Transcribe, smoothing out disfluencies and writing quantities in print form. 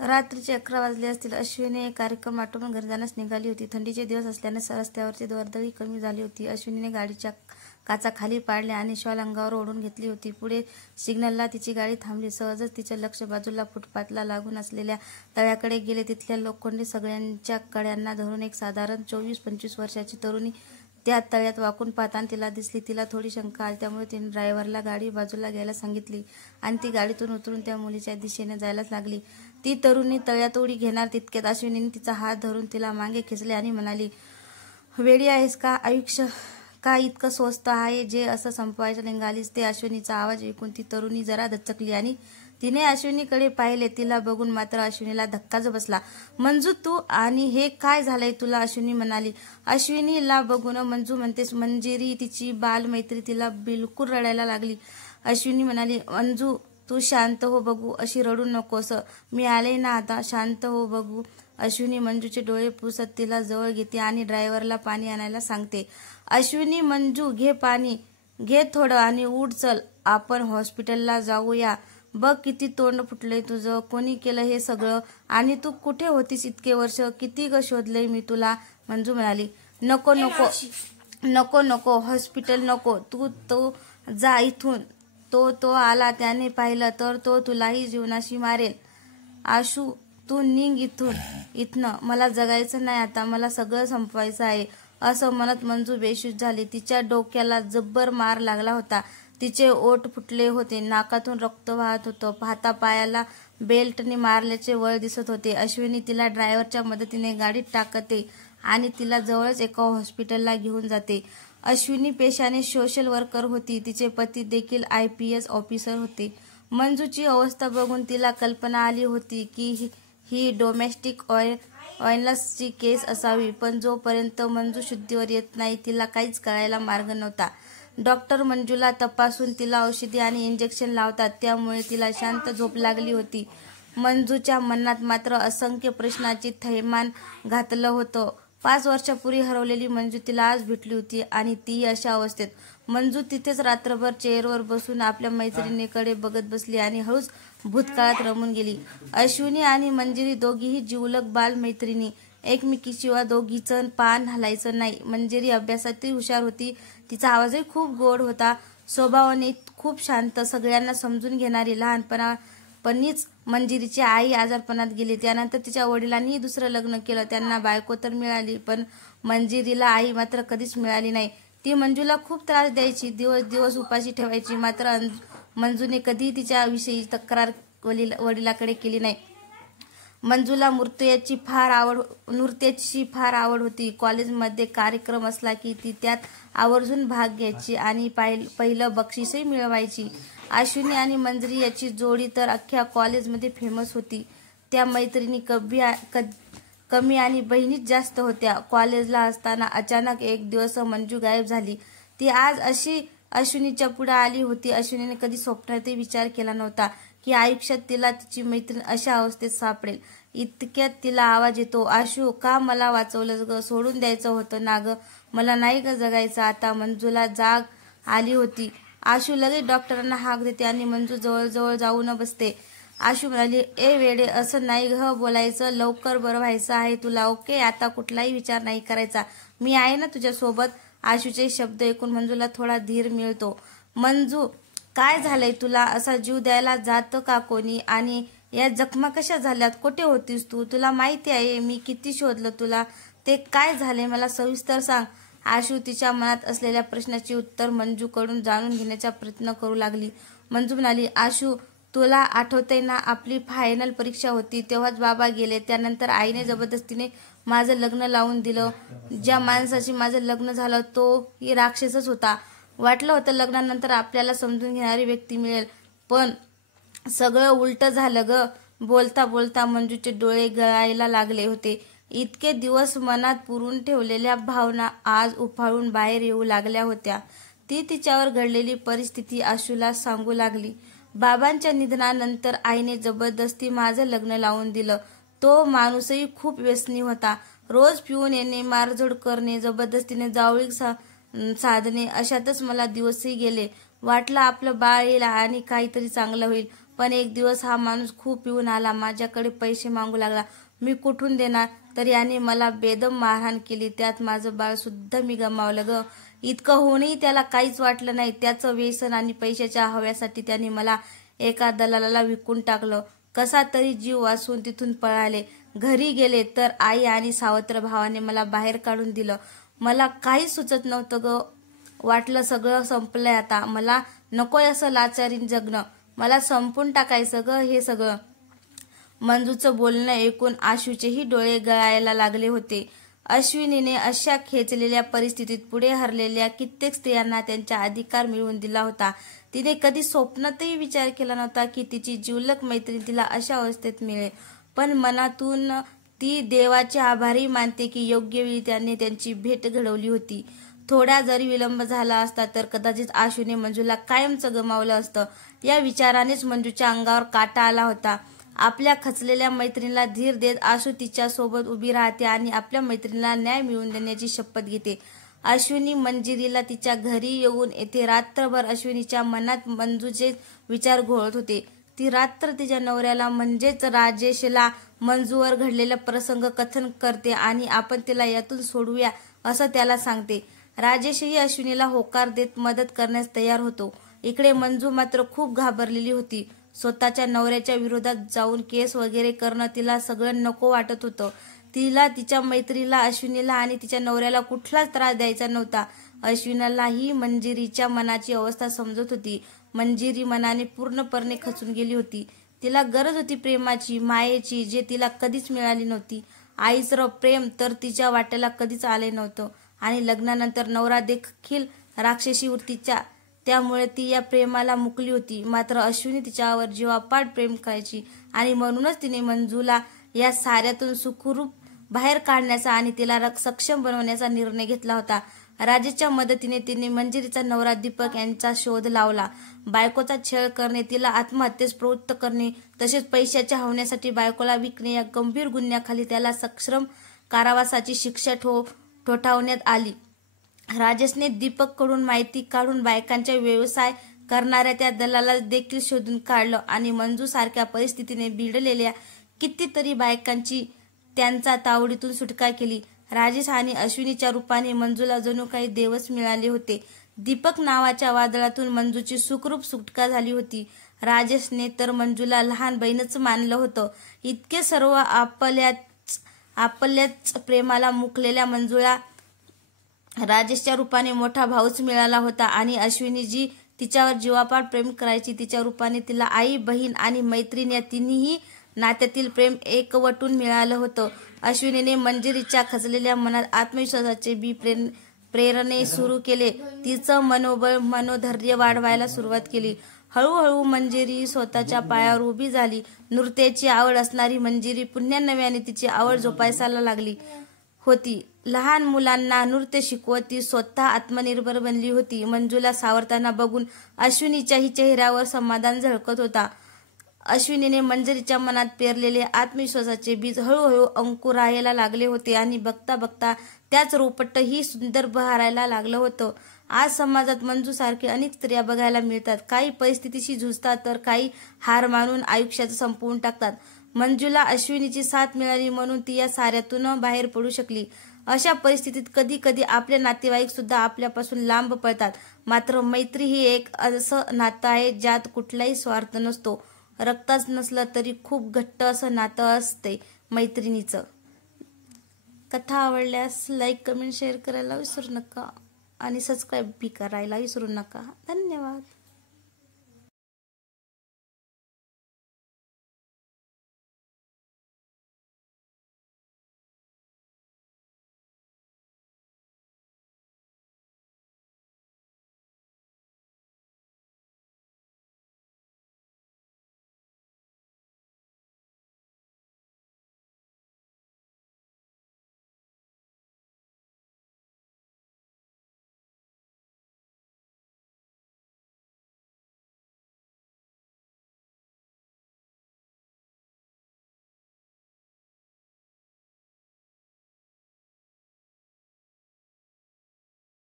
रात्रीचे 11 वाजले असतील. अश्विनी एक कार्यक्रम आटोपून घरी जाण्यास निघाली होती. थंडीचे दिवस असल्याने रस्त्यावरची वर्दळी कमी झाली होती. अश्विनीने गाडीच्या काचा खाली पाडल्या आणि शॉल अंगावर ओढून घेतली होती. पुढे सिग्नलला तिची गाडी थांबली. सहजच तिचं लक्ष बाजूला फुटपाथला लागून असलेल्या तळ्याकडे गेले. तिथल्या लोखंडी सगळ्यांच्या कड्यांना धरून एक साधारण 24-25 वर्षाची तरुणी त्या तळ्यात वाकून पाहताना तिला दिसली. तिला थोडी शंका आली. त्यामुळे तिने ड्रायव्हरला गाडी बाजूला घ्यायला सांगितली आणि ती गाडीतून उतरून त्या मुलीच्या दिशेने जायला लागली. ती तरुणी तळ्यात उडी घेणार तितक्यात अश्विनीने तिचा हात धरून तिला मागे खेचले आणि म्हणाली, वेडी आहेस का? आयुष्य का इतकं स्वस्त आहे जे असं संपवायचं निघालीस ते? अश्विनीचा आवाज ऐकून ती तरुणी जरा दचकली आणि तिने अश्विनीकडे पाहिले. तिला बघून मात्र अश्विनीला धक्काच बसला. मंजू तू? आणि हे काय झालंय तुला? अश्विनी म्हणाली. अश्विनीला बघून मंजू म्हणतेस? मंजिरी तिची बालमैत्री. तिला बिलकुल रडायला लागली. अश्विनी म्हणाली, मंजू तू शांत हो बघू, अशी रडू नकोस. मी आले ना आता, शांत हो बघू. अश्विनी मंजूचे डोळे पुसत तिला जवळ घेते आणि ड्रायव्हरला पाणी आणायला सांगते. अश्विनी, मंजू घे पाणी, घे थोडं आणि उठ, चल आपण हॉस्पिटलला जाऊया. बघ किती तोंड फुटलंय तुझं. कोणी केलं हे सगळं? आणि तू कुठे होतीस इतके वर्ष? किती ग शोधलंय मी तुला. मंजू म्हणाली, नको नको नको नको, हॉस्पिटल नको. तू जा इथून. तो आला, त्याने पाहिलं तर तो तुलाही जीवनाशी मारेल. आशू तू निघ इथनं. मला जगायचं नाही आता, मला सगळं संपवायचं आहे. असं म्हणत मंजू बेशुद्ध झाली. तिच्या डोक्याला जब्बर मार लागला होता. तिचे ओठ फुटले होते. नाकातून रक्त वाहत होतं. हातापायाला बेल्टने मारल्याचे वळ दिसत होते. अश्विनी तिला ड्रायव्हरच्या मदतीने गाडीत टाकते आणि तिला जवळच एका हॉस्पिटलला घेऊन जाते. अश्विनी पेशाने सोशल वर्कर होती. तिचे पती देखील IPS ऑफिसर होते. मंजूची अवस्था बघून तिला कल्पना आली होती की ही डोमेस्टिक व्हायलन्सची केस असावी. पण जोपर्यंत मंजू शुद्धीवर येत नाही तिला काहीच कळायला मार्ग नव्हता. डॉक्टर मंजूला तपासून तिला औषधी आणि इंजेक्शन लावतात. त्यामुळे तिला शांत झोप लागली होती. मंजूच्या मनात मात्र असंख्य प्रश्नांची थैमान घातलं होतं. 5 वर्षापूर्वी हरवलेली मंजू तिला आज भेटली होती आणि ती अशा अवस्थेत. मंजू तिथेच रात्रभर चेअरवर बसून आपल्या मैत्रिणीकडे बघत बसली आणि हळूच भूतकाळात रमून गेली. अश्विनी आणि मंजिरी दोघीही जिवलग बालमैत्रिणी. एकमेकीशिवाय दोघीचं पान हलायचं नाही. मंजिरी अभ्यासातही हुशार होती. तिचा आवाजही खूप गोड होता. स्वभावाने खूप शांत, सगळ्यांना समजून घेणारी. लहानपणीच मंजिरीची आई आजारपणात गेली. त्यानंतर तिच्या वडिलांनी दुसरं लग्न केलं. त्यांना बायको तर मिळाली, पण मंजिरीला आई मात्र कधीच मिळाली नाही. ती मंजूला खूप त्रास द्यायची, दिवस दिवस उपाशी ठेवायची. मात्र मंजूने कधीही तिच्याविषयी तक्रार वडिलाकडे केली नाही. मंजूला नृत्याची फार आवड होती. कॉलेजमध्ये कार्यक्रम असला की ती त्यात आवर्जून भाग घ्यायची आणि पहिलं बक्षीसही मिळवायची. अश्विनी आणि मंजिरी याची जोडी तर अख्ख्या कॉलेजमध्ये फेमस होती. त्या मैत्रिणी कमी आणि बहिणीच जास्त होत्या. कॉलेजला असताना अचानक एक दिवस मंजू गायब झाली. ती आज अशी अश्विनीच्या पुढे आली होती. अश्विनीने कधी स्वप्नातही विचार केला नव्हता की आयुष्यात तिला तिची मैत्रीण अशा अवस्थेत सापडेल. इतक्यात तिला आवाज येतो, आशू का मला वाचवलंस ग? सोडून द्यायचं होतं ना ग? मला नाही ग जगायचं आता. मंजूला जाग आली होती. आशू लगेच डॉक्टरांना हाक देते आणि मंजू जवळ जाऊन बसते. आशू म्हणाली, ए वेडे, असं नाही ग बोलायचं. लवकर बरं व्हायचं आहे तुला. ओके, आता कुठलाही विचार नाही करायचा. मी आहे ना तुझ्या सोबत. आशूचे शब्द ऐकून मंजूला थोडा धीर मिळतो. मंजू काय झालंय तुला? असा जीव द्यायला जातं का कोणी? आणि या जखमा कशा झाल्यात? कुठे होतीस तू? तुला माहिती आहे मी किती शोधलं तुला. ते काय झाले मला सविस्तर सांग. आशू तिच्या मनात असलेल्या प्रश्नाची उत्तर मंजूकडून जाणून घेण्याचा प्रयत्न करू लागली. मंजू म्हणाली, आशू तुला आठवतंय ना, आपली फायनल परीक्षा होती तेव्हाच बाबा गेले. त्यानंतर आईने जबरदस्तीने माझं लग्न लावून दिलं. ज्या माणसाशी माझं लग्न झालं तो ही राक्षसच होता. वाटलं होतं लग्नानंतर आपल्याला समजून घेणारी व्यक्ती मिळेल, पण सगळं उलट झालं ग. बोलता बोलता मंजूचे डोळे गळायला लागले होते. इतके दिवस मनात पुरून ठेवलेल्या भावना आज उफाळून बाहेर येऊ लागल्या होत्या. ती तिच्यावर घडलेली परिस्थिती आशूला सांगू लागली. बाबांच्या निधनानंतर आईने जबरदस्ती माझं लग्न लावून दिलं. तो माणूसही खूप व्यसनी होता. रोज पिऊन येणे, मारझोड करणे, जबरदस्तीने जावळी साधणे, अशातच मला दिवसही गेले. वाटलं आपलं बाळ येईल आणि काहीतरी चांगलं होईल, पण एक दिवस हा माणूस खूप पिऊन आला, माझ्याकडे पैसे मागू लागला. मी कुठून देणार? तर याने मला बेदम मारहाण केली. त्यात माझं बाळ सुद्धा मी गमावलं ग. इतकं होऊनही त्याला काहीच वाटलं नाही. त्याचं व्यसन आणि पैशाच्या हव्यासाठी त्याने मला एका दलालाला विकून टाकलं. कसा तरी जीव वाचवून तिथून पळाले. घरी गेले तर आई आणि सावत्र भावाने मला बाहेर काढून दिलं. मला काहीच सुचत नव्हतं ग. वाटलं सगळं संपलंय आता. मला नकोय असं लाचारीन जगणं. मला संपून टाकायचं ग हे सगळं. मंजूचं बोलणं ऐकून आशूचेही डोळे गळायला लागले होते. अश्विनीने अशा खेचलेल्या परिस्थितीत पुढे हरलेल्या कित्येक स्त्रियांना त्यांचा अधिकार मिळवून दिला होता. तिने कधी स्वप्नातही विचार केला नव्हता की तिची जिवलग मैत्रीण तिला अशा अवस्थेत मिळेल. पण मनातून ती देवाचे आभारही मानते की योग्य वेळी त्याने त्यांची भेट घडवली होती. थोडा जरी विलंब झाला असता तर कदाचित आशूने मंजूला कायमचं गमावलं असतं. या विचारानेच मंजूच्या अंगावर काटा आला होता. आपल्या खचलेल्या मैत्रिणीला धीर देत आशू तिच्या सोबत उभी राहते आणि आपल्या मैत्रिणीला न्याय मिळवून देण्याची शपथ घेते. अश्विनी मंजिरीला तिच्या घरी येऊन येते. रात्रभर अश्विनीच्या मनात मंजूचे विचार घोळत होते. ती रात्र तिच्या नवऱ्याला म्हणजेच राजेशला मंजूवर घडलेला प्रसंग कथन करते आणि आपण तिला यातून सोडूया असं त्याला सांगते. राजेशही अश्विनीला होकार देत मदत करण्यास तयार होतो. इकडे मंजू मात्र खूप घाबरलेली होती. स्वतःच्या नवऱ्याच्या विरोधात जाऊन केस वगैरे करणं तिला सगळं नको वाटत होतं. तिला तिच्या मैत्रीला, अश्विनीला आणि तिच्या नवऱ्याला कुठलाच त्रास द्यायचा नव्हता. अश्विनीलाही मंजिरीच्या मनाची अवस्था समजत होती. मंजिरी मनाने पूर्णपणे खचून गेली होती. तिला गरज होती प्रेमाची, मायेची, जे तिला कधीच मिळाली नव्हती. आईचं प्रेम तर तिच्या वाट्याला कधीच आले नव्हतं आणि लग्नानंतर नवरा देखील राक्षसी वृत्तीचा, त्यामुळे ती या प्रेमाला मुकली होती. मात्र अश्विनी तिच्यावर जीवापाड प्रेम करायची आणि म्हणूनच तिने मंजूला या साऱ्यातून सुखरूप बाहेर काढण्याचा आणि तिला सक्षम बनवण्याचा निर्णय घेतला होता. राजेशच्या मदतीने तिने मंजिरीचा नवरा दीपक यांचा शोध लावला. बायकोचा छळ करणे, तिला आत्महत्येस प्रवृत्त करणे, तसेच पैशाच्या हवण्यासाठी बायकोला विकणे या गंभीर गुन्ह्याखाली त्याला सश्रम कारावासाची शिक्षा ठोठावण्यात आली. राजेशने दीपककडून माहिती काढून बायकांचा व्यवसाय करणाऱ्या त्या दलाला देखील शोधून काढलं आणि मंजू सारख्या परिस्थितीने भिडलेल्या कितीतरी बायकांची त्यांचा तावडीतून सुटका केली. राजेश आणि अश्विनीच्या रूपाने मंजूला जणू काही देवच मिळाले होते. दीपक नावाच्या वादळातून मंजूची सुखरूप सुटका झाली होती. राजेशने तर मंजूला लहान बहीणच मानलं होतं. इतके सर्व आपल्याच प्रेमाला मुकलेल्या मंजूला राजेशच्या रूपाने मोठा भाऊच मिळाला होता आणि अश्विनी जी तिच्यावर जीवापाड प्रेम करायची, तिच्या रूपाने तिला आई, बहीण आणि मैत्रीण या तिन्ही नात्यातील प्रेम एकवटून मिळालं होतं. अश्विनीने मंजिरीच्या खचलेल्या मनात आत्मविश्वासाचे बी प्रेरणे सुरू केले. तिचं मनोबळ, मनोधैर्य वाढवायला सुरुवात केली. हळूहळू मंजिरी स्वतःच्या पायावर उभी झाली. नृत्याची आवड असणारी मंजिरी पुन्हा नव्याने तिची आवड जोपासायला लागली होती. लहान मुलांना नृत्य शिकवत ती स्वतः आत्मनिर्भर बनली होती. मंजूला सावरताना बघून अश्विनीच्याही चेहऱ्यावर समाधान झळकत होता. अश्विनीने मंजिरीच्या मनात पेरलेले आत्मविश्वासाचे बीज हळूहळू अंकुरायला लागले होते आणि बघता बघता त्याच रोपटही सुंदर बहरायला लागलं होतं. आज समाजात मंजूसारखे अनेक स्त्रिया बघायला मिळतात. काही परिस्थितीशी झुजतात तर काही हार मानून आयुष्याचं संपवून टाकतात. मंजूला अश्विनीची साथ मिळाली म्हणून ती या साऱ्यातून बाहेर पडू शकली. अशा परिस्थितीत कधी कधी आपले नातेवाईक सुद्धा आपल्यापासून लांब पळतात. मात्र मैत्री ही एक असं नातं आहे ज्यात कुठलाही स्वार्थ नसतो. रक्ताच नसलं तरी खूप घट्ट असं नातं असते मैत्रिणीचं. कथा आवडल्यास लाईक, कमेंट, शेअर करायला विसरू नका आणि सबस्क्राईब बी करायला विसरू नका. धन्यवाद.